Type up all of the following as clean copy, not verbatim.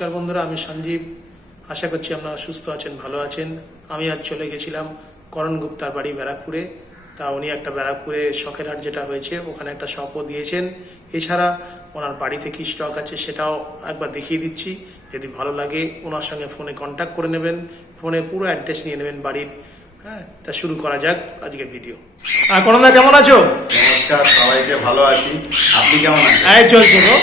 নমস্কার বন্ধুরা, আমি সঞ্জীব। আশা করছি আপনারা সুস্থ আছেন, ভালো আছেন। আমি আজ চলে গেছিলাম করণ গুপ্তার বাড়ি ব্যারাকপুরে। তা উনি একটা ব্যারাকপুরে শখের হাট যেটা হয়েছে ওখানে একটা শপও দিয়েছেন। এছাড়া ওনার বাড়িতে কি স্টক আছে সেটাও একবার দেখিয়ে দিচ্ছি। যদি ভালো লাগে ওনার সঙ্গে ফোনে কন্ট্যাক্ট করে নেবেন, ফোনে পুরো অ্যাড্রেস নিয়ে নেবেন বাড়ির। হ্যাঁ, তা শুরু করা যাক আজকের ভিডিও। করণদা কেমন আছো? নমস্কার, সবাইকে ভালো আছি। আপনি কেমন আছেন? এই চলছে গো।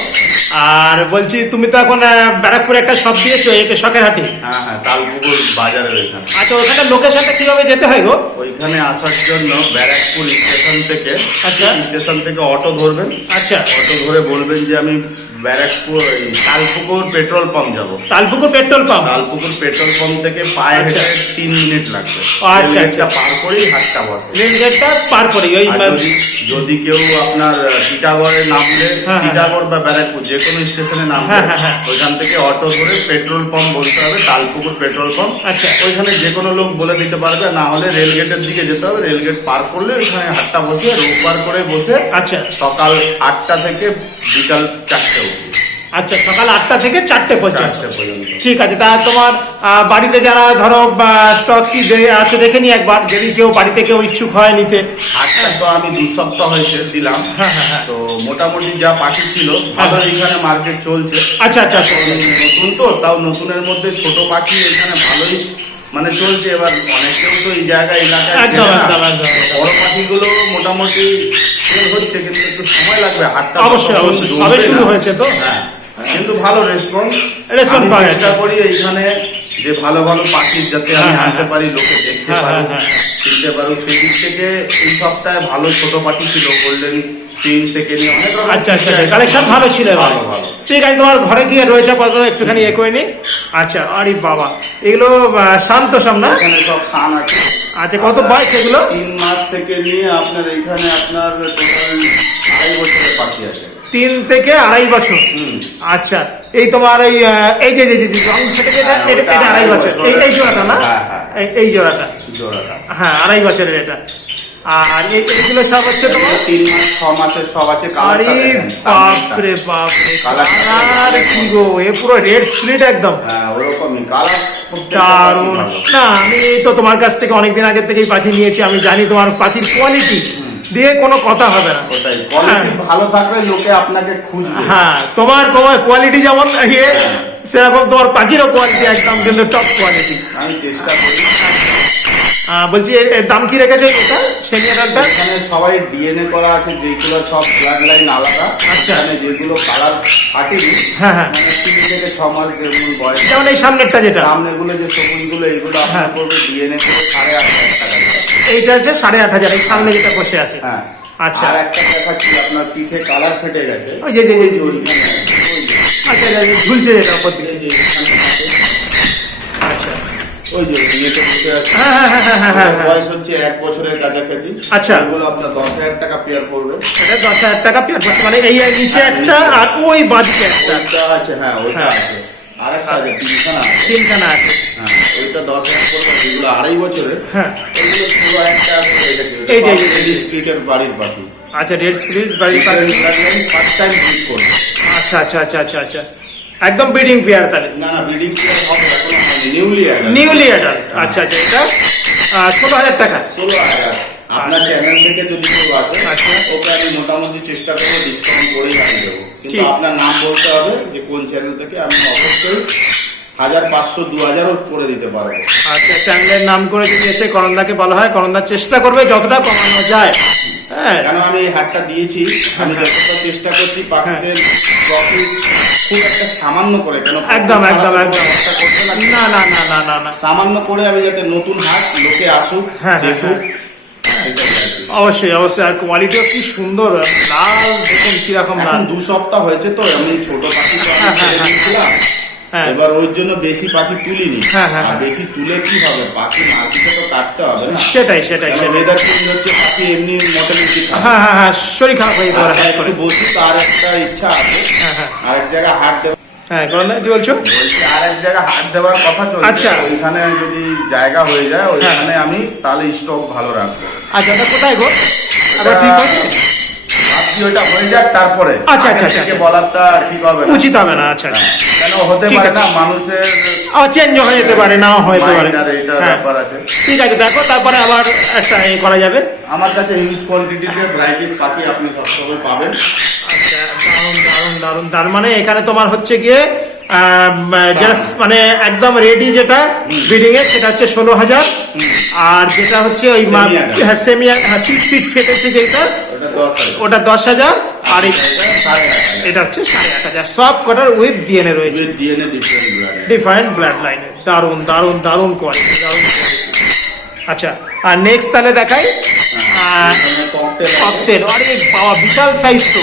আর বলছি তুমি তো এখন ব্যারাকপুরে একটা শপ দিয়েছো, এতে শখের হাটে। হ্যাঁ হ্যাঁ, তালপুকুর বাজারের ওইখানে। আচ্ছা, ওখানে লোকেশনটা কিভাবে যেতে হয় গো? ওইখানে আসার জন্য ব্যারাকপুর আচ্ছা। স্টেশন থেকে অটো ধরবেন। আচ্ছা, অটো ধরে বলবেন যে আমি ব্যারাকপুর তালপুকুর পেট্রোল পাম্প যাব। Talpukur petrol pump. Talpukur petrol pump থেকে পায়ে আচ্ছা। হেঁটে 3 মিনিট লাগবে। আচ্ছা, আচ্ছা। পার করেই হাটটা বসে। রেল গেটটা পার করে ওই আর যদি কেউ আপনার টিটাগড়ে নামলে, হ্যাঁ, টিটাগড় বা ব্যারাকপুর যে কোনো স্টেশনে নামলে হ্যাঁ। ওইখান থেকে অটো ধরে পেট্রোল পাম্প বলতে হবে, তালপুকুর পেট্রোল পাম্প। আচ্ছা। ওইখানে যে কোনো লোক বলে দিতে পারবে, না হলে রেলগেটের দিকে যেতে হবে। রেলগেট পার করলে ওইখানে হাটটা বসে, রোববার করে বসে। আচ্ছা। সকাল 8টা থেকে বিকাল 4টে অবধি। আচ্ছা, সকাল 8টা থেকে 4টে পর্যন্ত। 4টে পর্যন্ত। ঠিক আছে। তা তোমার বাড়িতে যারা ধরো স্টক কি আছে দেখে নি একবার, যদি কেউ বাড়িতে কেউ ইচ্ছুক হয় নিতে। হাটটা তো আমি 2 সপ্তাহ হয়েছে দিলাম। হ্যাঁ। তো মোটামুটি যা পাখি ছিল ভালো এখানে মার্কেট চলছে। আচ্ছা। নতুন তো, তাও নতুনের মধ্যে ছোট পাখি এখানে ভালোই মানে চলছে। এবার অনেকেও তো এই জায়গায় এলাকায় একদম। বড় পাখিগুলো মোটামুটি সেল হচ্ছে, কিন্তু একটু সময় লাগবে। হাটটা অবশ্যই সবে শুরু হয়েছে তো। হ্যাঁ, কিন্তু ভালো রেসপন্স পাওয়া যাচ্ছে। চেষ্টা করি এইখানে যে ভালো ভালো পাখি যাতে আমি আনতে পারি, লোকে দেখতে পারুক, চিনতে পারুক। সেই দিক থেকে এই সপ্তাহে ভালো ছোট পাখি ছিল, গোল্ডেন প্রিন্স থেকে নিয়ে অনেক রকম। আচ্ছা, কালেকশন ভালো ছিল। ভালো। ঠিক আছে, তোমার ঘরে গিয়ে রয়েছে কত একটুখানি করে নি। আচ্ছা, আরে বাবা, এগুলো শান্ত সব না? এখানে সব সান আছে। আচ্ছা, কত বয়স এগুলো? 3 মাস থেকে নিয়ে আপনার এখানে আপনার টোটাল 2.5 বছরের পাখি আছে। 3 থেকে 2.5 বছর। আচ্ছা, এই তোমার এই যে রং সেটা যেটা, এটা 2.5 বছর। এই জোড়াটা না? এই জোড়াটা। হ্যাঁ, 2.5 বছরের এটা। আর এইগুলো সব হচ্ছে তোমার 3 মাস 6 মাসের সব আছে। আরে বাপরে বাপরে, কালার কি গো, এ পুরো রেড স্প্লিট একদম। হ্যাঁ, ওরকমই কালার। দারুণ। না, আমি তো তোমার কাছ থেকে অনেকদিন আগের থেকেই পাখি নিয়েছি, আমি জানি তোমার পাখির কোয়ালিটি দিয়ে কোনো কথা হবে না। ওটাই, কোয়ালিটি ভালো থাকলে লোকে আপনাকে খুঁজবে। হ্যাঁ, তোমার কোয়ালিটি যেমন সেরকম তোমার পাখিরও কোয়ালিটি একদম কিন্তু টপ কোয়ালিটি। আমি চেষ্টা করি। বলছি এর দাম কি রেখেছো এটা সেমিয়ারটা? এখানে সবাই ডিএনএ করা আছে, যেগুলো সব ব্লাড লাইন আলাদা। আচ্ছা। মানে যেগুলো কালার ফাটেনি, হ্যাঁ। মানে 3 থেকে 6 মাস যেমন বয়স। যেমন এই সামনেরটা যেটা, সামনেগুলো যে সবুজগুলো, এগুলো আপনার পড়বে ডিএনএ করে 8,500 টাকা। এইটা হচ্ছে 8,500। এই সামনে যেটা বসে আছে। হ্যাঁ। আচ্ছা। আর একটা দেখাচ্ছি, আপনার পিঠে কালার ফেটে গেছে। ওই যে ওইখানে আছে, ওই যে। আচ্ছা, ঝুলছে যেটা উপর দিকে। এই যে এখানে আছে। আচ্ছা। ওই যে নেটে বসে আছে। হ্যাঁ। বয়স হচ্ছে 1 বছরের কাছাকাছি। আচ্ছা। এগুলো আপনার 10,000 টাকা পেয়ার পড়বে। এটা 10,000 টাকা পেয়ার পড়ছে, মানে এই নিচে একটা আর ওই বাদিকে একটা। ওইটা আছে, হ্যাঁ ওইটা আছে। আরেকটা আছে, 3খানা আছে। 3খানা আছে। হ্যাঁ, ওইটা 10,000 পড়বে। যেগুলো 2.5 বছরের, হ্যাঁ, ওইগুলো 16,000 টাকা করে রেখেছে। এই যে স্প্লিটের বাড়ির পাখি। আচ্ছা, রেড স্প্লিট বাড়ির পাখি। ফার্স্ট টাইম ব্রিড করবে। আচ্ছা। একদম ব্রিডিং পেয়ার তাহলে? না, ব্রিডিং পেয়ার হবে, এখনো হয়নি, নিউলি অ্যাডাল্ট। আচ্ছা, এটা 16,000 টাকা। 16,000। আপনার চ্যানেল থেকে যদি কেউ আসে, আচ্ছা। ওকে আমি মোটামুটি চেষ্টা করবো ডিসকাউন্ট করেই আমি দেবো, কিন্তু ঠিক। আপনার নাম বলতে হবে যে কোন চ্যানেল থেকে। আমি অবশ্যই 1,500 2,000 করে দিতে পারবো। আচ্ছা, চ্যানেলের নাম করে যদি এসে করণদাকে বলা হয়, করণদা চেষ্টা করবে যতটা কমানো যায়। হ্যাঁ, কেন আমি এই হাটটা দিয়েছি, আমি যতটা চেষ্টা করছি পাখিদের প্রফিট খুব একটা সামান্য করে, কেন একদম। চেষ্টা করতে না, না। সামান্য করে আমি যাতে নতুন হাট লোকে আসুক, দেখুক। অবশ্যই। আর কোয়ালিটিও কি সুন্দর, লাল দেখুন কিরকম লাল। এখন 2 সপ্তাহ হয়েছে তো, আমি ছোট পাখি তো আমি ছেড়ে দিয়েছিলাম। এবার ওই জন্য বেশি পাখি তুলিনি। আর বেশি তুলে কি হবে, পাখি মার্কেটে তো কাটতে হবে না। সেটাই। ওয়েদার চেঞ্জ হচ্ছে, পাখি এমনি মোটামুটি হ্যাঁ, শরীর খারাপ হয়ে যাবে। একটু বসি তো, আর একটা ইচ্ছা আছে আরেক জায়গায় হাট দেওয়া। হ্যাঁ, করণদা কি বলছো? বলছি আরেক জায়গায় হাট দেওয়ার কথা চলছে। আচ্ছা। ওইখানে যদি জায়গা হয়ে যায়, ওইখানে আমি তাহলে স্টক ভালো রাখবো। আচ্ছা, ওটা কোথায় গো? আবার ঠিক হয়েছে? ভাবছি ওইটা হয়ে যাক, তারপরে আচ্ছা। বলারটা ঠিক হবে না। উচিত হবে না। আচ্ছা। কেন হতে ঠিক পারে আছে। না মানুষের আবার চেঞ্জ হয়ে যেতে পারে, নাও হতে পারে। মাইন্ড আর এটা হ্যাঁ, ব্যাপার আছে। ঠিক আছে, দেখো তারপরে আবার একটা করা যাবে। আমার কাছে হিউজ কোয়ান্টিটিতে ভ্যারাইটিস পাখি আপনি সবসময় পাবেন। আচ্ছা, দারুণ দারুণ দারুণ। তার মানে এখানে তোমার হচ্ছে গিয়ে যেটা মানে একদম রেডি যেটা ব্রিডিং এর সেটা হচ্ছে 16,000, আর যেটা হচ্ছে ওই Semi-adult। সেমিয়া ফিট ফিট ফেটেছে যেটা ওটা 10,000। ওটা 10,000, আর এটা 8,500। এটা হচ্ছে 8,500। সব কটার উইথ ডিএনএ রয়েছে, DNA different brand. Different blood লাইনে। দারুণ দারুণ দারুণ কোয়ালিটি, দারুণ কোয়ালিটি। আচ্ছা, আর নেক্সট তাহলে দেখাই ককটেল। আরে বাবা, বিশাল সাইজ তো,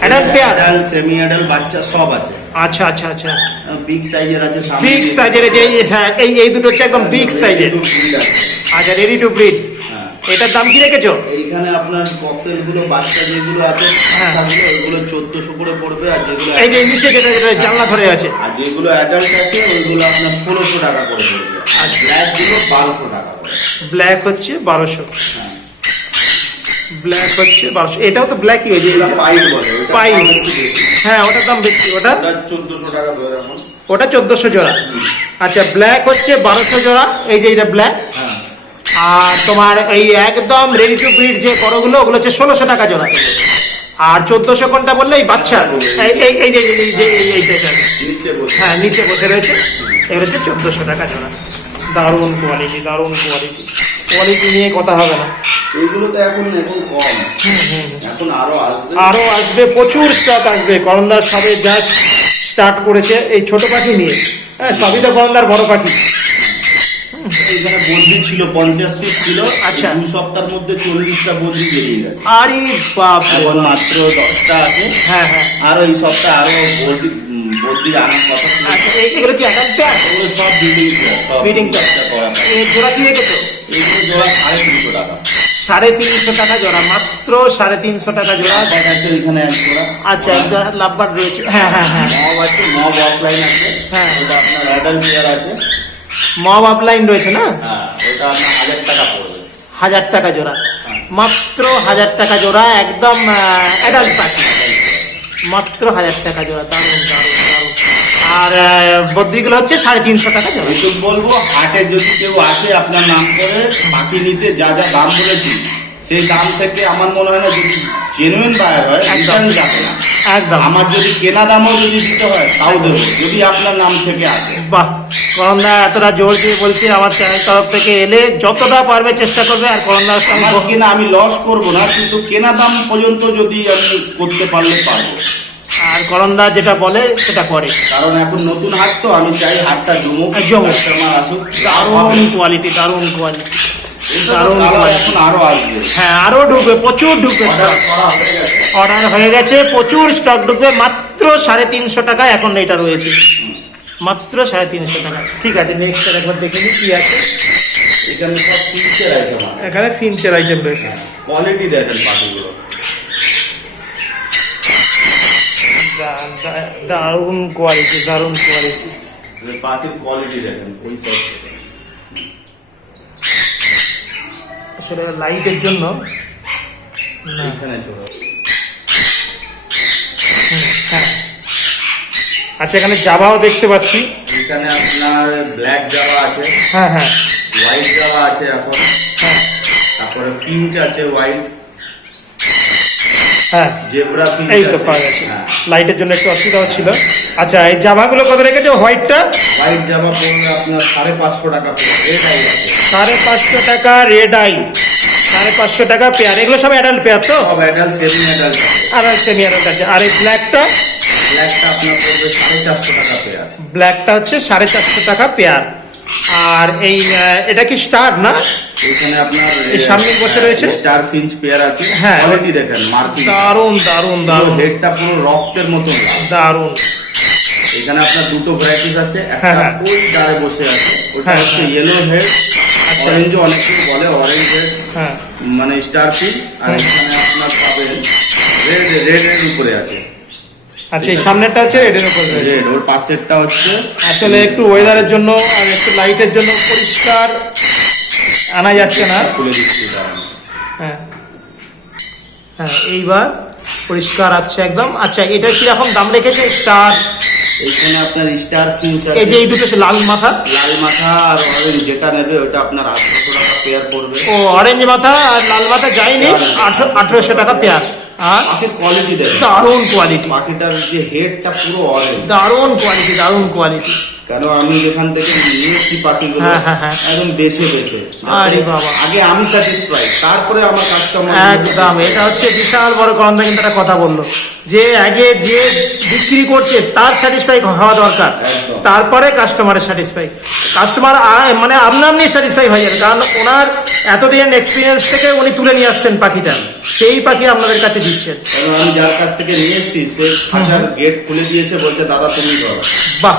adult pair. Adult, semi adult, বাচ্চা সব আছে। আচ্ছা আচ্ছা আচ্ছা, বিগ সাইজের আছে, সামনে বিগ সাইজের যে হ্যাঁ, এই দুটো হচ্ছে একদম বিগ সাইজের। একটু breed আছে। আচ্ছা, রেডি টু ব্রিড। হ্যাঁ। এটার দাম কি রেখেছো? এইখানে আপনার ককটেল গুলো বাচ্চা যেগুলো আছে হ্যাঁ। বাচ্চাগুলো ওইগুলো 1400 করে পড়বে, আর যেগুলো এই যে নিচে যেটা যেটা জানলা ধরে আছে। আর যেগুলো অ্যাডাল্ট আছে ওইগুলো আপনার 1600 টাকা করে পড়বে, আর ব্ল্যাক গুলো 1200 টাকা করে। ব্ল্যাক হচ্ছে 1200, হ্যাঁ। ব্ল্যাক হচ্ছে 1200। এটাও তো ব্ল্যাকই হয়েছে। ওটা পাইল বলে, ওটা পাইল। দাম একটু বেশি। হ্যাঁ, ওটার দাম বেশি। ওটা ওটা 1400 টাকা ধরে রাখুন। ওটা 1400 জোড়া। আচ্ছা, ব্ল্যাক হচ্ছে 1200 জোড়া, এই যে এটা ব্ল্যাক। হ্যাঁ। আর তোমার এই একদম রেডি টু ব্রিড যে করগুলো ওগুলো হচ্ছে 1600 টাকা জোড়া। আর 1400 কোনটা বললে এই বাচ্চা, এই যে এইটা নিচে বসে। হ্যাঁ নিচে বসে রয়েছে, এগুলো হচ্ছে 1400 টাকা জোড়া। দারুণ কোয়ালিটি, দারুণ কোয়ালিটি। কোয়ালিটি নিয়ে কথা হবে না। এইগুলো তো এখন কম, এখন আরো আসবে। আরো আসবে, প্রচুর স্টক আসবে। করন্দার সবে জাস্ট স্টার্ট করেছে এই ছোট পাখি নিয়ে। হ্যাঁ, সবই তো করন্দার বড় পাখি। এইখানে বন্দি ছিল 50 পিস ছিল। আচ্ছা। 2 সপ্তাহের মধ্যে 40টা বন্দি বেরিয়ে গেছে। আরে বাপ রে এখন বাপ। মাত্র 10টা আছে। হ্যাঁ হ্যাঁ। আরো এই সপ্তাহে আরো বন্দি আনার কথা ছিল। আচ্ছা, এগুলো কি অ্যাডাল্ট পেয়ার? এগুলো সব ব্রিডিং পেয়ার, সব Breeding pair। বাচ্চা করা pair। এই জোড়া কি রেখেছো? এগুলো জোড়া 350 টাকা। 350 টাকা জোড়া, মাত্র 350 টাকা জোড়া। লাভবার্ড আছে এখানে এক জোড়া। আচ্ছা, এক জোড়া লাভবার্ড রয়েছে। হ্যাঁ হ্যাঁ হ্যাঁ। মব আছে, মব অফলাইন আছে। হ্যাঁ। ওটা আপনার অ্যাডাল্ট পেয়ার আছে। মব আপলাইন রয়েছে না? হ্যাঁ, ওটা আপনার 1000 টাকা পড়বে। 1000 টাকা জোড়া, মাত্র 1000 টাকা জোড়া, একদম অ্যাডাল্ট পাখি, মাত্র 1000 টাকা জোড়া। দারুণ দারুণ দারুণ। আর বদ্রিগুলো হচ্ছে 350 টাকা জোড়া। এইটুকু বলবো, হাটে যদি কেউ আসে আপনার নাম করে পাখি নিতে, যা যা দাম বলেছি সেই দাম থেকে আমার মনে হয় না, যদি জেনুইন বায়ার হয় একদম। রিটার্ন যাবে না। একদম। আমার যদি কেনা দামও যদি দিতে হয় তাও দেবো, যদি আপনার নাম থেকে আসে। বাহ, করন্দা এতটা জোর দিয়ে বলছে আমার চ্যানেল তরফ থেকে এলে যতটা পারবে চেষ্টা করবে। আর করন্দার সঙ্গে আমার কেনা আমি লস করব না, কিন্তু কেনা দাম পর্যন্ত যদি আমি করতে পারলে পারবো। আর করন্দা যেটা বলে সেটা করে। কারণ এখন নতুন হাট তো, আমি চাই হাটটা জমুক, জমুক। কাস্টমার আসুক। দারুণ কোয়ালিটি, দারুণ কোয়ালিটি, দারুণ আরো কোয়ালিটি। এখন আরো আসবে। হ্যাঁ, আরো ঢুকবে, প্রচুর ঢুকবে। অর্ডার করা হয়ে গেছে। অর্ডার হয়ে গেছে, প্রচুর স্টক ঢুকবে। মাত্র 350 টাকা এখন এটা রয়েছে, মাত্র 350 টাকা। ঠিক আছে, নেক্সট একবার দেখে নিই কি আছে। এখানে সব ফিচার আইটেম আছে। এখানে ফিঞ্চের আইটেম রয়েছে। কোয়ালিটি দেখেন পাখিগুলো। দারুণ কোয়ালিটি, দারুণ কোয়ালিটি। পাখির কোয়ালিটি দেখেন ওই সব। আসলে লাইটের জন্য না। এখানে ছোড়ো। হ্যাঁ। আচ্ছা, এখানে জাভাও দেখতে পাচ্ছি। এখানে আপনার ব্ল্যাক জাভা আছে, হ্যাঁ হ্যাঁ হোয়াইট জাভা আছে এখন, হ্যাঁ তারপরে ফিঞ্চ আছে হোয়াইট, হ্যাঁ। জেব্রা ফিঞ্চ এই তো আছে। পাওয়া গেছে। হ্যাঁ, লাইটের জন্য একটু অসুবিধা হচ্ছিল। আচ্ছা, এই জাভাগুলো কত রেখেছো? হোয়াইটটা হোয়াইট জাভা পড়বে আপনার 550 টাকা পেয়ার। এটাই আছে 550 টাকা, রেড আই 550 টাকা পেয়ার। এগুলো সব অ্যাডাল্ট পেয়ার তো? সব অ্যাডাল্ট, সেমি অ্যাডাল্ট আছে। আর সেমি অ্যাডাল্ট আছে। আর এই ব্ল্যাকটা? ব্ল্যাকটা আপনার পড়বে 450 টাকা পেয়ার। ব্ল্যাকটা হচ্ছে 450 টাকা পেয়ার। আর এই এটা কি স্টার না? এখানে আপনার এই সামনে বসে রয়েছে? স্টার ফিঞ্চ পেয়ার আছে। হ্যাঁ। কোয়ালিটি দেখেন, মার্কিং দারুণ দারুণ দারুণ হেডটা পুরো রক্তের মতো লাল। দারুণ। এখানে আপনার দুটো ভ্যারাইটিস আছে, একটা হ্যাঁ, হ্যাঁ। ওই দাঁড়ে বসে আছে, ওটা হ্যাঁ, হচ্ছে হ্যাঁ। ইয়েলো হেড, আচ্ছা। অরেঞ্জ অনেকে বলে অরেঞ্জ হেড, হ্যাঁ। মানে স্টার ফিল। আর হুম। এখানে আপনার পাবেন রেড উপরে আছে, আচ্ছা, এই সামনেরটা হচ্ছে রেডের উপর রয়েছে। রেড। ওর পাশেরটা হচ্ছে আসলে একটু ওয়েদারের জন্য আর একটু লাইটের জন্য পরিষ্কার আনা যাচ্ছে না। খুলে দিচ্ছি দাঁড়ান। হ্যাঁ হ্যাঁ, এইবার পরিষ্কার আসছে একদম। আচ্ছা, এটা কি এখন দাম রেখেছে? স্টার এইখানে আপনার স্টার ফিঞ্চ এই যে এই দুটো সে লাল মাথা, লাল মাথা আর অরেঞ্জ যেটা নেবে ওটা আপনার 800 টাকা পেয়ার পড়বে। ও অরেঞ্জ মাথা আর লাল মাথা যায়নি 1800 টাকা পেয়ার। আর পাখির কোয়ালিটি দেখেন, দারুণ কোয়ালিটি, পাখিটার যে হেডটা পুরো অরেঞ্জ, দারুণ কোয়ালিটি, দারুণ কোয়ালিটি। কেন আমি যেখান থেকে নিয়েছি পাখিগুলো হ্যাঁ, হ্যাঁ, হ্যাঁ। একদম বেছে বেছে, আরে বাবা। আগে আমি স্যাটিসফাই, তারপরে আমার কাস্টমার। একদম, এটা হচ্ছে বিশাল বড় করন্দা কিন্তু একটা কথা বললো যে আগে যে বিক্রি করছে তার স্যাটিসফাই হওয়া দরকার, একদম। তারপরে কাস্টমারের স্যাটিসফাই। কাস্টমার মানে আপনি স্যাটিসফাই হয়ে যাবে, কারণ ওনার এতদিনের এক্সপিরিয়েন্স থেকে উনি তুলে নিয়ে আসছেন পাখিটা, সেই পাখি আপনাদের কাছে দিচ্ছেন। কারণ আমি যার কাছ থেকে নিয়ে এসেছি সে খাঁচার গেট খুলে দিয়েছে, বলছে দাদা তুমি করো। বাহ,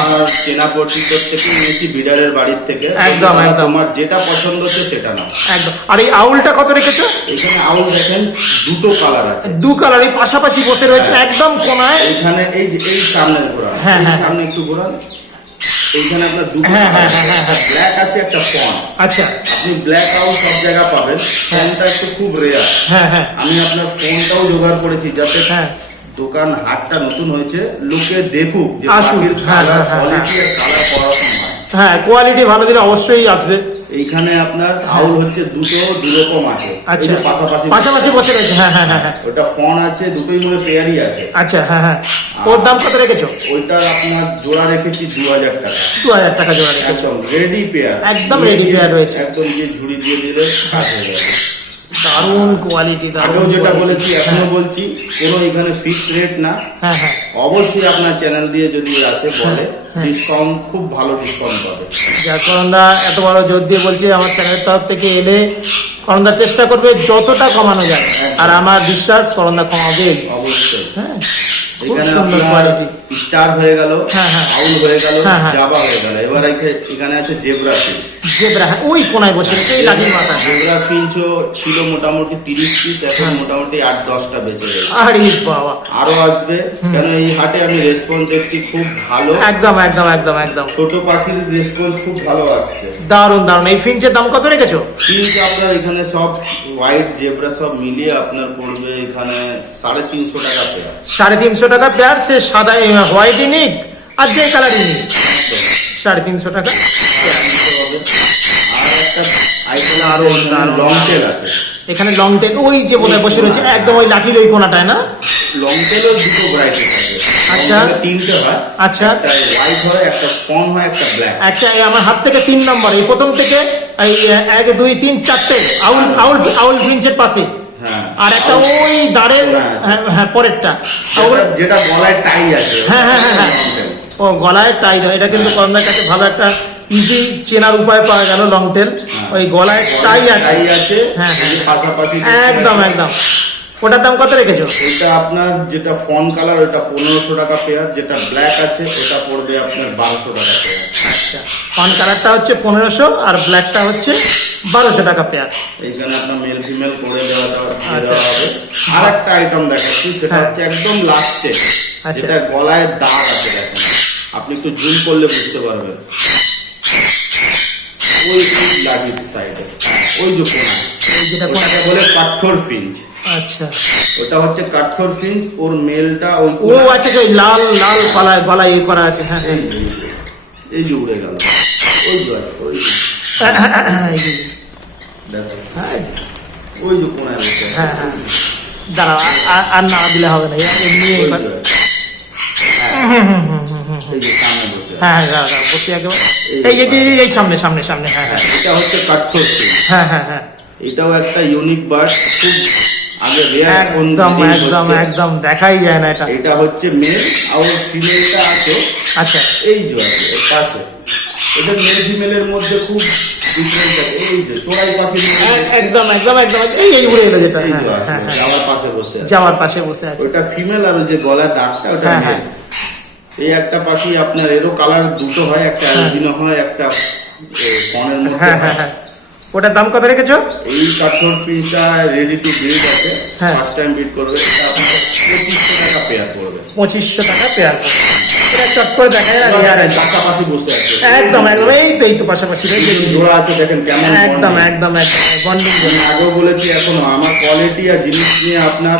আমার চেনা পরিচিত থেকে নিয়েছি, বিডারের বাড়ির থেকে। একদম, দাদা, একদম। তোমার যেটা পছন্দ হচ্ছে সেটা না। একদম। আর এই আউলটা কত রেখেছো? এখানে আউল দেখেন দুটো কালার আছে, দু কালারই পাশাপাশি বসে রয়েছে একদম কোনায়। এইখানে এই যে এই সামনে ঘোরান, হ্যাঁ, এই হ্যাঁ। সামনে একটু ঘোরান, এইখানে আপনার দুটো হ্যাঁ, হ্যাঁ, কালার হ্যাঁ, হ্যাঁ। ব্ল্যাক আছে একটা ফন। আচ্ছা, আপনি ব্ল্যাক আউল সব জায়গা পাবেন, ফোনটা একটু খুব রেয়ার। হ্যাঁ, হ্যাঁ, আমি আপনার ফোনটাও জোগাড় করেছি যাতে হ্যাঁ। দোকান হাটটা নতুন হয়েছে, লোকে দেখুক যে আসুক। পাখির হ্যাঁ, কালার হ্যাঁ, হ্যাঁ, কোয়ালিটি আর কালার পড়াশোনা হয়। হ্যাঁ, কোয়ালিটি ভালো দিলে অবশ্যই আসবে। এইখানে আপনার আউল হচ্ছে দুরকম আছে। এই আচ্ছা, যে পাশাপাশি পাশাপাশি বসে রয়েছে। হ্যাঁ, হ্যাঁ, হ্যাঁ, হ্যাঁ। ওটা ফোন আছে, দুটোই মনে পেয়ারই আছে। আচ্ছা, হ্যাঁ, হ্যাঁ। ওর দাম কত রেখেছো? ওইটার আপনার জোড়া রেখেছি 2000 টাকা। 2000 টাকা জোড়া রেখেছো। একদম রেডি পেয়ার, একদম ready pair রয়েছে। একদম যে ঝুড়ি দিয়ে দিলে কাজ হয়ে যাবে। দারুণ কোয়ালিটি, আগেও দারুণ যেটা quality। বলেছি এখনো বলছি, কোনো এখানে ফিক্স রেট না। হ্যাঁ, হ্যাঁ। অবশ্যই আপনার চ্যানেল দিয়ে যদি আসে বলে হ্যাঁ। ডিসকাউন্ট, খুব ভালো ডিসকাউন্ট পাবে। যার করন্দা এত বড় জোর দিয়ে বলছি, আমার চ্যানেলের তরফ থেকে এলে করন্দা চেষ্টা করবে যতটা কমানো যায়, আর আমার বিশ্বাস করন্দা কমাবে। অবশ্যই। হ্যাঁ, খুব এখানে সুন্দর আপনার কোয়ালিটি। স্টার হয়ে গেল, হ্যাঁ, হ্যাঁ। আউল হয়ে গেল, হ্যাঁ, হ্যাঁ। জাবা হয়ে গেল। এবার এখানে আছে জেব্রা ফিঞ্চ। জেব্রা, হ্যাঁ, ওই কোনায় বসে রয়েছে, এই লাঠির মাথা। জেব্রা ফিঞ্চও ছিল মোটামুটি 30 পিস, এখন হ্যাঁ। মোটামুটি 8-10টা বেঁচে গেছে। আরে বাবা, আরো আসবে, কেন এই হাটে আমি রেসপন্স দেখছি খুব ভালো। একদম, একদম, একদম, একদম। ছোট পাখির রেসপন্স খুব ভালো আসছে। দারুণ, দারুণ। এই ফিঞ্চের দাম কত রেখেছো? ফিঞ্চ আপনার এখানে সব হোয়াইট জেব্রা সব মিলিয়ে আপনার পড়বে এখানে 350 টাকা পেয়ার। 350 টাকা পেয়ার, সে সাদা হোয়াইটই নিক আর যে কালারই নিক, 350 টাকা। আর একটা আইটেম আরো দারুণ। লং টেল আছে। এখানে লং টেল, ওই যে বোধহয় বসে রয়েছে একদম ওই লাঠির ওই কোনাটায় না? লং টেলের দুটো ভ্যারাইটি আছে। আচ্ছা। লং টেলে 3টে হয়। আচ্ছা। একটা হোয়াইট হয়, একটা ফন হয়, একটা ব্ল্যাক। আচ্ছা, এই আমার হাত থেকে 3 নম্বর, এই প্রথম থেকে এই 1 2 3 4টে আউল আউল আউল ফিঞ্চের পাশে, হ্যাঁ। আর একটা ওই দাঁড়ের, হ্যাঁ, হ্যাঁ, পরেরটা। যেটা গলায় টাই আছে। হ্যাঁ, হ্যাঁ, হ্যাঁ, হ্যাঁ। long tail। ও গলায় টাই দেয়, এটা কিন্তু কর্নার কাছে ভালো একটা ইজি চেনার উপায় পাওয়া গেল। লং টেল, ওই গলায় টাই আছে। টাই আছে। হ্যাঁ, হ্যাঁ। এই যে পাশাপাশি একদম, একদম। ওটার দাম কত রেখেছো? এটা আপনার যেটা ফন কালার ওটা 1500 টাকা পেয়ার, যেটা ব্ল্যাক আছে ওটা পড়বে আপনার 1200 টাকা পেয়ার। আচ্ছা, পান কালারটা হচ্ছে 1500 আর ব্ল্যাকটা হচ্ছে 1200 টাকা পেয়ার। এইখানে আপনার মেল ফিমেল করে দেওয়া আচ্ছা। হবে। আর একটা আইটেম দেখাচ্ছি, সেটা হ্যাঁ। হচ্ছে একদম লাস্টে, আচ্ছা। যেটা গলায় দাগ আছে। দেখেন, আপনি একটু জুম করলে বুঝতে পারবেন। ওই লাগির সাইডে, ওই যে কোনা, এই যেটা কোন, ওটাকে বলে কাঠোর ফিঞ্চ। আচ্ছা। ওটা হচ্ছে কাঠোর ফিঞ্চ, ওর মেলটা ওই ও কোনা। আচ্ছা, ওই লাল লাল গলায় ইয়ে করা আছে। হ্যাঁ, হ্যাঁ। এই যে উড়ে গেল, ওই যে আছে, ওই যে। এই যে, দেখো, হ্যাঁ, ওই যে কোনায় বসে আছে। হ্যাঁ, হ্যাঁ। দাঁড়াও, আর না দিলে হবে না, এমনি ওই এই যে কর- আছে। এই যে সামনে বসে আছে। হ্যাঁ, হ্যাঁ, দাঁড়াও, দাঁড়াও, বসে একেবারে এই যে এই সামনে সামনে সামনে। হ্যাঁ, হ্যাঁ, এটা হচ্ছে কাঠোর ফিঞ্চ। হ্যাঁ, হ্যাঁ, হ্যাঁ। এটাও একটা ইউনিক বার্ড, খুব আগে রেয়ার একদম, একদম, একদম দেখাই যায় না এটা। এটা হচ্ছে মেল, আর ফিমেলটা আছে আচ্ছা, এই যে আছে এর পাশে। এটা মেল ফিমেলের মধ্যে খুব ডিফারেন্স আছে। এই যে চড়াই পাখির মধ্যে একদম, একদম, একদম। এই উড়ে এলো যেটা। এই হ্যাঁ, যে আছে, হ্যাঁ, হ্যাঁ। যাওয়ার পাশে বসে আছে। যাওয়ার পাশে বসে আছে। ওটা ফিমেল, আর ওই যে গলার দাগটা ওটা হ্যাঁ, মেল। হ্যাঁ। এই একটা পাখি আপনার এরও কালার দুটো হয়, একটা অ্যালবিনো হয়, একটা ফনের মধ্যে হ্যাঁ, হ্যাঁ, হয়। হ্যাঁ। ওটার দাম কত রেখেছো? এই কাঠোর ফিঞ্চটা রেডি টু ব্রিড আছে, হ্যাঁ। ফার্স্ট টাইম ব্রিড করবে। এটা আপনার 2500 টাকা পেয়ার পড়বে। 2500 টাকা পেয়ার। এটা চট করে দেখা যায় না, পাশাপাশি বসে আছে একদম একদম এই তো পাশাপাশি জোড়া আছে, দেখেন কেমন একদম bonding। একদম একদম বন্ডিং আমি আগেও বলেছি, এখনো আমার কোয়ালিটি আর জিনিস নিয়ে আপনার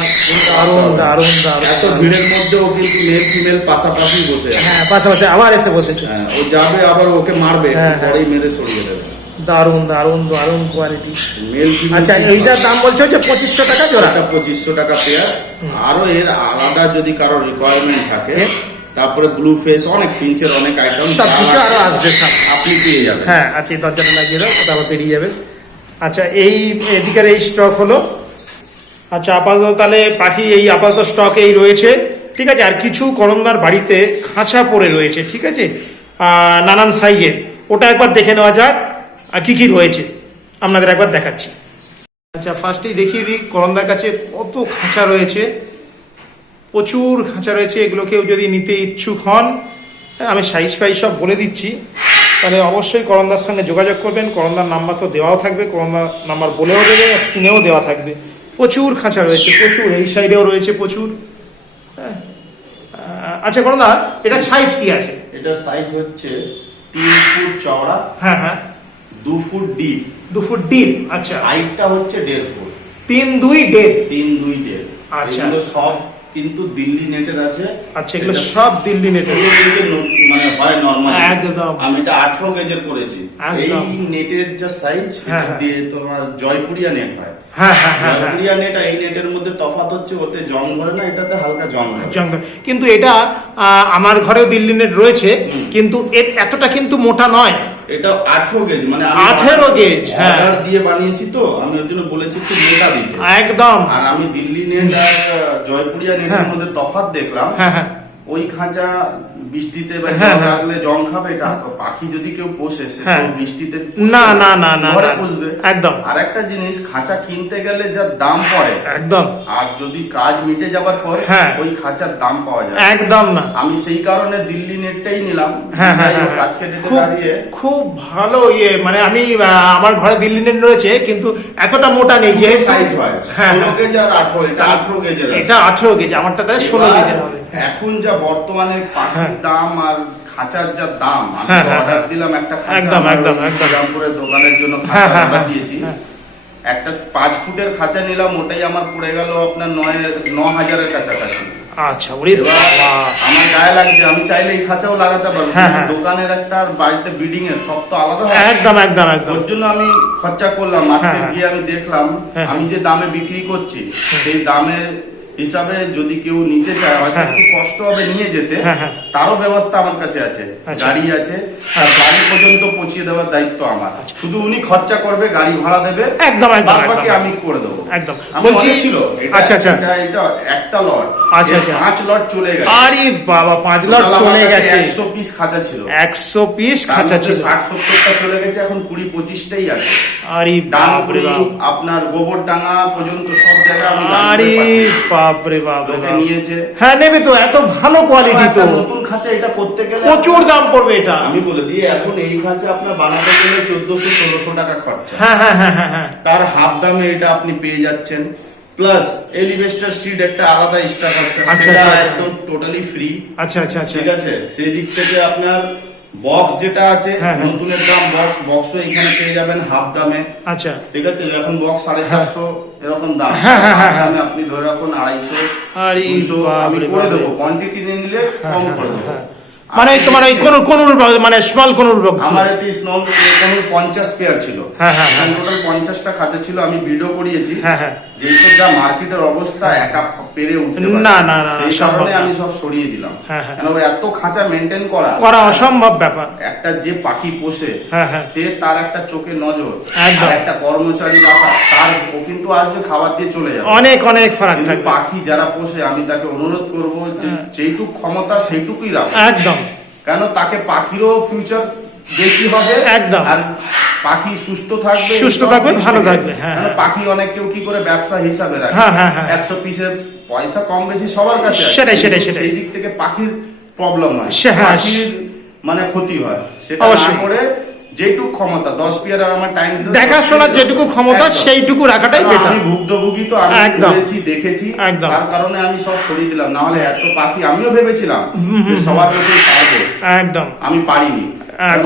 দারুণ দারুণ দারুণ এত ভিড়ের মধ্যেও কিন্তু মেল ফিমেল পাশাপাশি বসে আছে। হ্যাঁ পাশাপাশি আবার এসে বসেছে, হ্যাঁ, ও যাবে আবার ওকে মারবে, হ্যাঁ, পরেই মেরে সরিয়ে দেবে। দারুণ দারুণ দারুণ কোয়ালিটি। মেল ফিমেল আচ্ছা এইটার দাম বলছে হচ্ছে 2500 টাকা জোড়া। 2500 টাকা পেয়ার। আরো এর আলাদা যদি কারো রিকোয়ারমেন্ট থাকে, তারপরে ব্লু ফেস অনেক ফিঞ্চের অনেক আইটেম সব কিছু আরো আসবে সব। আপনি পেয়ে যাবেন। হ্যাঁ আচ্ছা এই দরজাটা লাগিয়ে দাও, কোথাও বেরিয়ে যাবে। আচ্ছা এই এদিকের এই স্টক হলো। আচ্ছা আপাতত তাহলে পাখি এই আপাতত স্টক এই রয়েছে, ঠিক আছে। আর কিছু করন্দার বাড়িতে খাঁচা পড়ে রয়েছে, ঠিক আছে, নানান সাইজের, ওটা একবার দেখে নেওয়া যাক আর কি কি রয়েছে আপনাদের একবার দেখাচ্ছি। আচ্ছা ফার্স্টেই দেখিয়ে দিই করন্দার কাছে কত খাঁচা রয়েছে, প্রচুর খাঁচা রয়েছে। এগুলো কেউ যদি নিতে ইচ্ছুক হন, হ্যাঁ, আমি সাইজ ফাইজ সব বলে দিচ্ছি, তাহলে অবশ্যই করন্দার সঙ্গে যোগাযোগ করবেন। করন্দার নাম্বার তো দেওয়াও থাকবে, করন্দার নাম্বার বলেও দেবে, স্ক্রিনেও দেওয়া থাকবে। প্রচুর খাঁচা রয়েছে, প্রচুর, এই সাইডেও রয়েছে প্রচুর। হ্যাঁ আচ্ছা করন্দা এটা সাইজ কি আছে? এটা সাইজ হচ্ছে 3 ফুট চওড়া, হ্যাঁ হ্যাঁ 2 ফুট ডিপ, 2 ফুট ডিপ। আচ্ছা হাইটটা হচ্ছে 1.5 ফুট, 3 2 1.5। 3 2 1.5। আচ্ছা। এগুলো সব কিন্তু দিল্লি নেটের আছে। আচ্ছা এগুলো সব দিল্লি নেটের। 16 গেজের মানে হয় নরমাল, একদম। আমি এটা 18 গেজের করেছি। এই একদম। নেটের যা সাইজ, হ্যাঁ, এটা হ্যাঁ। দিয়ে তোমার জয়পুরিয়া নেট হয়। হ্যাঁ হ্যাঁ হ্যাঁ হ্যাঁ জয়পুরিয়া নেট আর এই নেটের মধ্যে তফাৎ হচ্ছে, ওতে জং ধরে না, এটাতে হালকা জং ধরে। জঙ্গল। কিন্তু এটা আমার ঘরেও দিল্লি নেট রয়েছে, কিন্তু এতটা কিন্তু মোটা নয়। এটা 18 গেজ, মানে 18 গেজ, হ্যাঁ। অর্ডার দিয়ে বানিয়েছি, তো আমি ওর জন্য বলেছি একটু মোটা দিতে। একদম। আর আমি দিল্লি নেট আর জয়পুরিয়া নেটের হ্যাঁ। মধ্যে তফাৎ দেখলাম। হ্যাঁ হ্যাঁ ওই খাঁচা বৃষ্টিতে বা হ্যাঁ, জল হ্যাঁ। লাগলে জং খাবে, এটা তো পাখি যদি কেউ পোষে, সে হ্যাঁ। তো বৃষ্টিতে না না না না ঘরে না, পুষবে। একদম আর একটা জিনিস, খাঁচা কিনতে গেলে যা দাম পড়ে, একদম আর যদি কাজ মিটে যাবার পর হ্যাঁ। ওই খাঁচার দাম পাওয়া যায়। একদম না। আমি সেই কারণে দিল্লি নেটটাই নিলাম। হ্যাঁ হ্যাঁ যাই হোক, হ্যাঁ, আজকে ডেটে খুব দাঁড়িয়ে খুব ভালো ইয়ে, মানে আমি আমার ঘরে দিল্লি নেট রয়েছে, কিন্তু এতটা মোটা নেই যেহেতু সাইজ হয় হ্যাঁ 16 গেজ আর 18, এটা 18 গেজের আছে। এটা 18 গেজ, আমারটা তাহলে 16 এবার গেজের হবে। এখন যা বর্তমানে পাখির দাম আর খাঁচার যা দাম, আমি হ্যাঁ, হ্যাঁ, অর্ডার দিলাম একটা খাঁচা, একদম, আমার একদম, ওই একদম। শ্রীরামপুরের দোকানের জন্য হ্যাঁ, খাঁচা হ্যাঁ, অর্ডার হ্যাঁ, দিয়েছি। হ্যাঁ। একটা 5 ফুটের খাঁচা নিলাম, ওটাই আমার পড়ে গেল আপনার 9,000-এর কাছাকাছি। আচ্ছা ওরে এবার বাবা। আমার গায়ে লাগছে, আমি চাইলে এই খাঁচাও লাগাতে পারবো, হ্যাঁ, কিন্তু হ্যাঁ। দোকানের একটা আর বাড়িতে ব্রিডিং এর সব তো আলাদা হয়। একদম একদম একদম। ওর জন্য আমি খরচা করলাম। আজকে হ্যাঁ, গিয়ে আমি দেখলাম, হ্যাঁ। আমি যে দামে বিক্রি করছি সেই দামের হিসাবে যদি কেউ নিতে চায়, হয়তো হ্যাঁ। একটু কষ্ট হবে নিয়ে যেতে, হ্যাঁ, হ্যাঁ। তারও ব্যবস্থা আমার কাছে আছে। আচ্ছা। গাড়ি আছে, আর গাড়ি পর্যন্ত পৌঁছিয়ে দেওয়ার দায়িত্ব আমার। শুধু উনি খরচা করবে, গাড়ি ভাড়া দেবে, একদম, একদম, বাদ বাকি একদম। আমি করে দেবো। একদম। আমি বলছি- অনেক ছিল এটা, আচ্ছা, আচ্ছা। এটা একটা লট, আচ্ছা, আচ্ছা। 5 লট চলে গেছে। আরে বাবা 5 লট টোটাল চলে আমার কাছে গেছে। 100 পিস খাঁচা ছিল, 100 পিস তার খাঁচা মধ্যে ছিল। 60-70টা চলে গেছে, এখন 20-25টাই আছে। আরে বাপরে ডানকুনি, বাপ। আপনার গোবরডাঙ্গা পর্যন্ত সব জায়গায় আমি আরে গাড়ি করে পাঠাই। বাপরে বাপ রে লোকে বাপ। নিয়েছে। হ্যাঁ নেবে তো, এত ভালো কোয়ালিটি তো, একটা নতুন খাঁচা এটা করতে গেলে প্রচুর দাম পড়বে এটা। আমি বলে দিয়ে, এখন এই খাঁচা আপনার বানাতে গেলে 1400-1600 টাকা খরচা। হ্যাঁ হ্যাঁ হ্যাঁ হ্যাঁ হ্যাঁ। তার হাফ দামে এটা আপনি পেয়ে যাচ্ছেন, প্লাস এলিভেস্টার সিট একটা আলাদা এক্সট্রা খরচা, আচ্ছা, সেটা আচ্ছা, আচ্ছা। একদম টোটালি ফ্রি। আচ্ছা আচ্ছা আচ্ছা। ঠিক আছে, সেই দিক থেকে আপনার বক্স যেটা আছে, হ্যাঁ, হ্যাঁ। নতুনের দাম বক্সও এখানে পেয়ে যাবেন হাফ দামে। আচ্ছা ঠিক আছে, এখন বক্স 450 এরকম দাম, হ্যাঁ, হ্যাঁ, হ্যাঁ, হ্যাঁ। দামে আপনি ধরে রাখুন 250, আরে 200 আমি বাপরে করে বাপরে। দেবো। কোয়ান্টিটি নিলে কম করে দেবো। হ্যাঁ। মানে তোমার ওই কোন মানে স্মল কোন বক্স? আমার এতে স্নল কোনো 50 পেয়ার ছিল। হ্যাঁ, হ্যাঁ, হ্যাঁ। টোটাল 50টা খাঁচা ছিল, আমি ভিডিও করিয়েছি। হ্যাঁ হ্যাঁ। যেহেতু যা মার্কেটের অবস্থা, একা পেরে উঠতে পারি না, না, না, সেই সম্ভব কারণে না। আমি সব সরিয়ে দিলাম। হ্যাঁ, হ্যাঁ। কেন এত খাঁচা মেনটেন করা অসম্ভব ব্যাপার। একটা যে পাখি পোষে, হ্যাঁ, হ্যাঁ। সে তার একটা চোখে নজর, একদম। আর একটা কর্মচারী রাখা, তার ও কিন্তু আসবে খাবার দিয়ে চলে যাবে। অনেক অনেক ফারাক কিন্তু থাকবে। পাখি যারা পোষে, আমি তাকে অনুরোধ করবো যে যেইটুক ক্ষমতা সেইটুকুই রাখো। একদম কেন তাকে পাখিরও ফিউচার বেশি হবে, একদম। আর পাখি সুস্থ থাকবে, সুস্থ সব থাকবে, দিক ভালো থেকে। থাকবে, হ্যাঁ, কেন হ্যাঁ। পাখি অনেক কেউ কি করে ব্যবসা হিসাবে রাখে, হ্যাঁ, হ্যাঁ, হ্যাঁ। 100 পিসের পয়সা কম বেশি সবার কাছে আছে। সেটাই, সেটাই, কিন্তু সেটাই। সেই দিক থেকে পাখির প্রবলেম হয়, হ্যাঁ, পাখির মানে ক্ষতি হয়। সেটা না অবশ্যই। করে যেটুকু ক্ষমতা 10 পেয়ার আর আমার টাইম দেখাশোনার যেটুকু ক্ষমতা সেইটুকু রাখাটাই বেটার। আমি ভুক্তভোগী তো, আমি একদম। করেছি, দেখেছি, একদম। তার কারণে আমি সব সরিয়ে দিলাম। না হলে এত পাখি আমিও ভেবেছিলাম যে সবার মধ্যে পারবো, একদম। আমি পারিনি।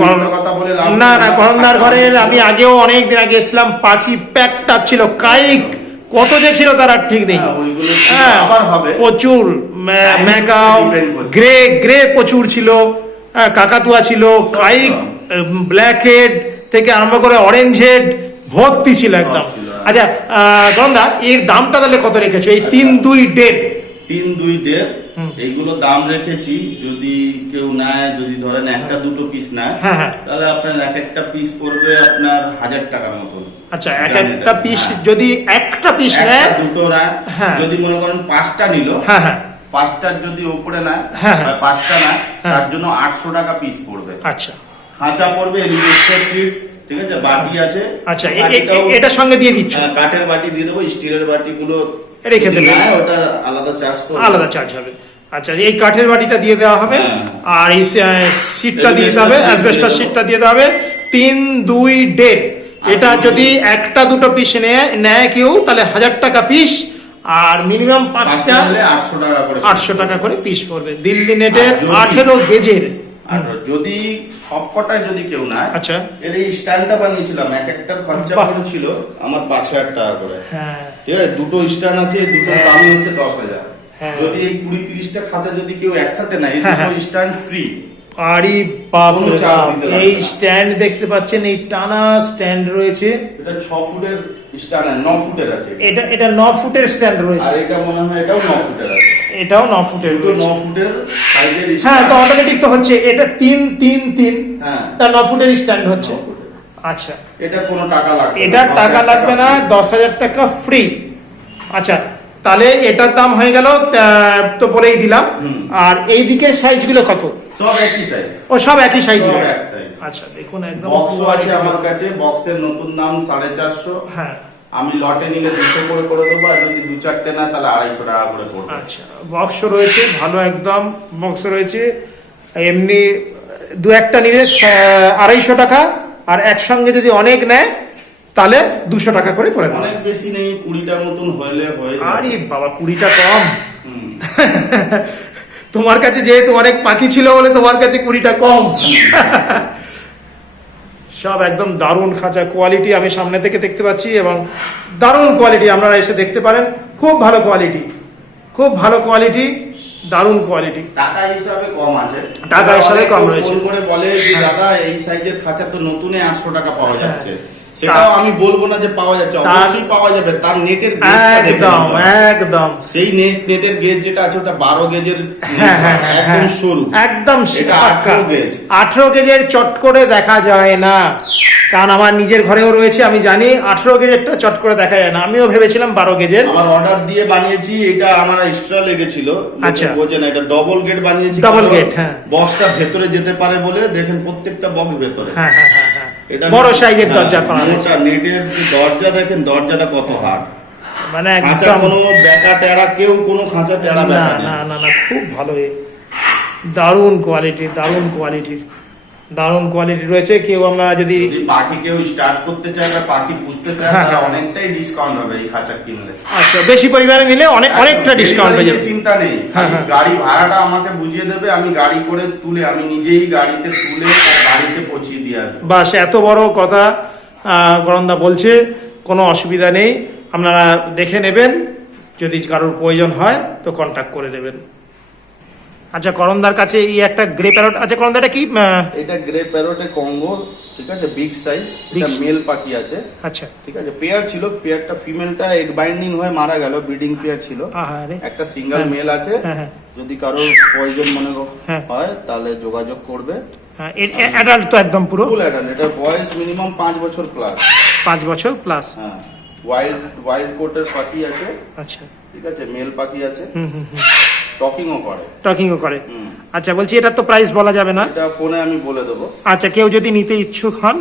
মিথ্যা কথা বলে লাভ না নেই। না, করণদার ঘরের আমি আগেও অনেক দিন আগে এসলাম, পাখি প্যাকটা ছিল, কাইক কত যে ছিল তার আর ঠিক নেই। হ্যাঁ, ওইগুলো ছিল, হ্যাঁ, আবার হবে। প্রচুর ম্যাকাও, depend করছে। গ্রে গ্রে প্রচুর ছিল, কাকাতুয়া ছিল, কাইক, ব্ল্যাক হেড থেকে আরম্ভ করে অরেঞ্জ হেড ভর্তি ছিল একদম। সব ছিল, হ্যাঁ। আচ্ছা করণদা, এর দামটা তাহলে কত রেখেছো এই 3, 2, 1.5? 3, 2, 1.5 এইগুলো দাম রেখেছি। যদি কেউ নেয়, যদি ধরেন একটা দুটো পিস নেয়, হ্যাঁ, হ্যাঁ। তাহলে আপনার এক একটা পিস পড়বে আপনার 1000 টাকার মতো। আচ্ছা, একটা পিস যদি একটা পিস একটা নেয়, দুটো নেয়, হ্যাঁ। যদি মনে করেন 5টা নিল, হ্যাঁ হ্যাঁ, 5টার যদি ওপরে নেয়, হ্যাঁ, হ্যাঁ। 5টা নেয়, হ্যাঁ। তার জন্য 800 টাকা পিস পড়বে। আচ্ছা খাঁচা পড়বে, এলিভেস্টার সিট, ঠিক আছে, বাটি আছে। আচ্ছা, বাটিটাও- এটার সঙ্গে দিয়ে দিচ্ছ? হ্যাঁ, কাঠের বাটি দিয়ে দেবো, স্টিলের বাটিগুলো রেখে যদি দেবে। নেয়, ওটা আলাদা চার্জ করবে। আলাদা চার্জ হবে। আচ্ছা, এই কাঠের বাটিটা দিয়ে দেওয়া হবে, হ্যাঁ। আর এই সিটটা দিয়ে দিতে হবে, Asbestos sheet অ্যাসবেস্টাস দিয়ে সিটটা দিয়ে দেওয়া হবে। 3, 2, 1.5 এটা যদি একটা দুটো পিস নেয় কেউ, তাহলে 1000 টাকা পিস, আর মিনিমাম 5টা হলে 800 টাকা করে। 800 টাকা করে পিস পড়বে। দিল্লি নেটের আর যদি- 18 গেজের। আর যদি সবকটায় যদি কেউ নেয়, আচ্ছা। এর এই স্ট্যান্ডটা বানিয়েছিলাম, এক একটার খরচা বাহ। পড়েছিল আমার 5000 টাকা করে। হ্যাঁ, ঠিক আছে, দুটো স্ট্যান্ড আছে, দুটো দাম হচ্ছে 10,000। হ্যাঁ। যদি এই 20-30টা খাঁচা যদি কেউ একসাথে নেয়, এই হ্যাঁ, দুটো হ্যাঁ। Stand free. আরে বাপ কোনো রে charge বাপ, দিতে লাগবে এই না। স্ট্যান্ড দেখতে পাচ্ছেন, এই টানা স্ট্যান্ড রয়েছে। এটা 6 ফুটের স্ট্যান্ড, 9 ফুটের আছে। এটা 9 ফুটের স্ট্যান্ড আর রয়েছে। এটা মনে হয় এটাও 9 ফুটের আছে। এটাও 9 ফুটের দুটো রয়েছে। 9 ফুটের সাইজের হ্যাঁ, তো স্ট্যান্ড। অটোমেটিক তো হচ্ছে, এটা 3, 3, 3, হ্যাঁ। তার 9 ফুটের স্ট্যান্ড হচ্ছে। 9 ফুটের। আচ্ছা, এটার কোনো টাকা লাগবে না, এটার 10,000 টাকা লাগবে না, free। 10,000 টাকা ফ্রি। আচ্ছা, তাহলে এটার দাম হয়ে গেল, তো বলেই দিলাম। আর এই দিকের সাইজগুলো কত? সব একই সাইজ। ও সব একই সাইজ সব রয়েছে। এক size। আচ্ছা, দেখুন একদম বক্সও আছে আমার কাছে, বক্সের নতুন দাম 450। হ্যাঁ, আমি লটে নিলে 200 করে দেবো, আর যদি 2-4টে না তাহলে 250 টাকা করে পড়বে। আচ্ছা, বক্স রয়েছে ভালো একদম, বক্স রয়েছে। এমনি 2-1টা নিলে 250 টাকা, আর একসঙ্গে যদি অনেক নেয় তাহলে 200 টাকা করে পড়ে দেবে। অনেক বেশি নেই, 20টার মতন হলে হয়ে যাবে। আরে বাবা, 20টা কম। হুম। তোমার কাছে যেহেতু অনেক পাখি ছিল বলে তোমার কাছে 20টা কম। সব একদম দারুণ খাঁচা, কোয়ালিটি আমি সামনে থেকে দেখতে পাচ্ছি, এবং দারুণ কোয়ালিটি, আপনারা এসে দেখতে পারেন। খুব ভালো কোয়ালিটি, খুব ভালো কোয়ালিটি, দারুণ কোয়ালিটি। টাকা হিসাবে কম আছে, টাকা হিসাবে কম অনেকে রয়েছে। ফোন করে বলে যে হ্যাঁ। দাদা এই সাইজের খাঁচা তো নতুনে 800 টাকা পাওয়া যাচ্ছে। হ্যাঁ। সেটাও আমি বলবো না যে পাওয়া যাচ্ছে, অবশ্যই পাওয়া যাবে, তার নেটের গেজটা দেখে একদম নিতে হবে। একদম। সেই নেটের গেজ যেটা আছে ওটা 12 গেজের, হ্যাঁ, হ্যাঁ, হ্যাঁ, একদম হ্যাঁ। সরু। একদম এটা পাক্কা। 18 গেজ। 18 গেজের চট করে দেখা যায় না, কারণ আমার নিজের ঘরেও রয়েছে, আমি জানি 18 গেজেরটা চট করে দেখা যায় না। আমিও ভেবেছিলাম 12 গেজের। আমার অর্ডার দিয়ে বানিয়েছি, এটা আমার এক্সট্রা লেগেছিল। আচ্ছা। বোঝেন, এটা ডবল গেট বানিয়েছি। Double gate, হ্যাঁ। বক্সটা ভেতরে যেতে পারে বলে দেখেন, প্রত্যেকটা বক্স ভেতরে। হ্যাঁ হ্যাঁ হ্যাঁ হ্যাঁ, এটা বড় সাইজের দরজা করা মোটা হয়েছে। নেটের যে দরজা দেখেন, দরজাটা কত হার্ড। মানে খাঁচা একদম কোনো বেকা টেরা, কেউ কোনো খাঁচা টেরা না বেকা না নেই। না না, খুব ভালো, দারুণ কোয়ালিটি, দারুণ কোয়ালিটির, দারুণ কোয়ালিটি রয়েছে। কেউ আমরা যদি যদি পাখি কেউ স্টার্ট করতে চায় বা পাখি পুষতে চায়, হ্যাঁ, তার হ্যাঁ। অনেকটাই ডিসকাউন্ট হবে এই খাঁচা কিনলে। আচ্ছা বেশি পরিমাণে নিলে অনেকটা ডিসকাউন্ট হয়ে delivery যাবে। নিয়ে চিন্তা নেই, হ্যাঁ, খালি হ্যাঁ। গাড়ি ভাড়াটা আমাকে বুঝিয়ে দেবে, আমি গাড়ি করে তুলে, আমি নিজেই গাড়িতে তুলে তার বাড়িতে পৌঁছিয়ে দিয়ে আসবো। বাস, এত বড় কথা করণদা বলছে, কোনো অসুবিধা নেই, আপনারা দেখে নেবেন, যদি কারোর প্রয়োজন হয় তো কন্ট্যাক্ট করে দেবেন। আচ্ছা, করণদার কাছে এই একটা গ্রে প্যারট আছে। করণদা, এটা কি? এটা গ্রে প্যারোটে কঙ্গো, ঠিক আছে, বিগ সাইজ। Big এটা মেল পাখি আছে, আচ্ছা, ঠিক আছে। পেয়ার ছিল, পেয়ারটা ফিমেলটা এগ বাইন্ডিং হয়ে মারা গেল, ব্রিডিং পেয়ার ছিল। আহারে, একটা সিঙ্গেল হ্যাঁ। মেল আছে। হ্যাঁ, হ্যাঁ। যদি কারোর প্রয়োজন মনে হ্যাঁ। হয় তাহলে যোগাযোগ করবে। হ্যাঁ, অ্যাডাল্ট তো একদম পুরো ফুল অ্যাডাল্ট, এটার বয়স মিনিমাম 5 বছর প্লাস। 5 বছর প্লাস। হ্যাঁ, ওয়াইল্ড কোটের পাখি আছে, আচ্ছা, ঠিক আছে, মেল পাখি আছে, হুম হুম হুম, টকিংও করে। টকিংও করে। হুম। আচ্ছা, বলছি এটা তো প্রাইস বলা যাবে না। এটা ফোনে আমি বলে দেবো। আচ্ছা, কেউ যদি নিতে ইচ্ছুক হন,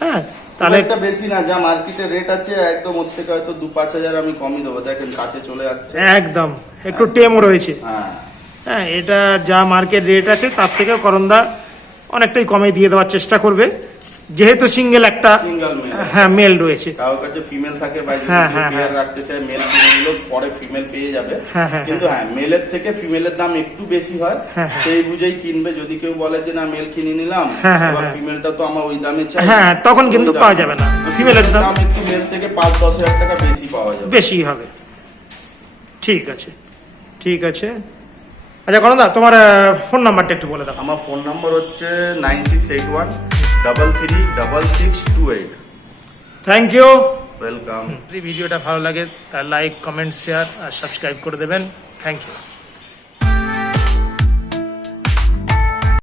হ্যাঁ, তাহলে একটা বেশি না, যা মার্কেটে রেট আছে একদম ওর থেকে হয়তো 2-5 হাজার আমি কমই দেবো। দেখেন কাছে চলে আসছে। একদম একটু টেমও রয়েছে। হ্যাঁ, হ্যাঁ, এটা যা মার্কেট রেট আছে তার থেকে করণদা অনেকটাই কমে দিয়ে দেওয়ার চেষ্টা করবে। যেহেতু সিঙ্গেল একটা সিঙ্গেল মেল। হ্যাঁ মেল রয়েছে। কারোর কাছে ফিমেল থাকে বা যদি হ্যাঁ, কেউ হ্যাঁ, পেয়ার রাখতে চায় মেল কিনে নিলো পরে ফিমেল পেয়ে যাবে। হ্যাঁ, হ্যাঁ, কিন্তু হ্যাঁ মেলের থেকে ফিমেলের দাম একটু বেশি হয়, হ্যাঁ, হ্যাঁ। সেই বুঝেই কিনবে। যদি কেউ বলে যে না মেল কিনে নিলাম হ্যাঁ, হ্যাঁ, এবার হ্যাঁ। ফিমেলটা তো আমার ওই দামে চাই, হ্যাঁ, তখন কিন্তু ওই দাম। পাওয়া যাবে না। ফিমেলের দাম একটু মেল থেকে 5-10 হাজার টাকা বেশি পাওয়া যাবে। বেশি হবে। ঠিক আছে, ঠিক আছে। আচ্ছা করণদা, তোমার ফোন নাম্বারটা একটু বলে দাও। আমার ফোন নম্বর হচ্ছে 9681336628। Thank you. ওয়েলকাম। যদি ভিডিওটা ভালো লাগে তাহলে লাইক, কমেন্ট, শেয়ার আর সাবস্ক্রাইব করে দেবেন। Thank you.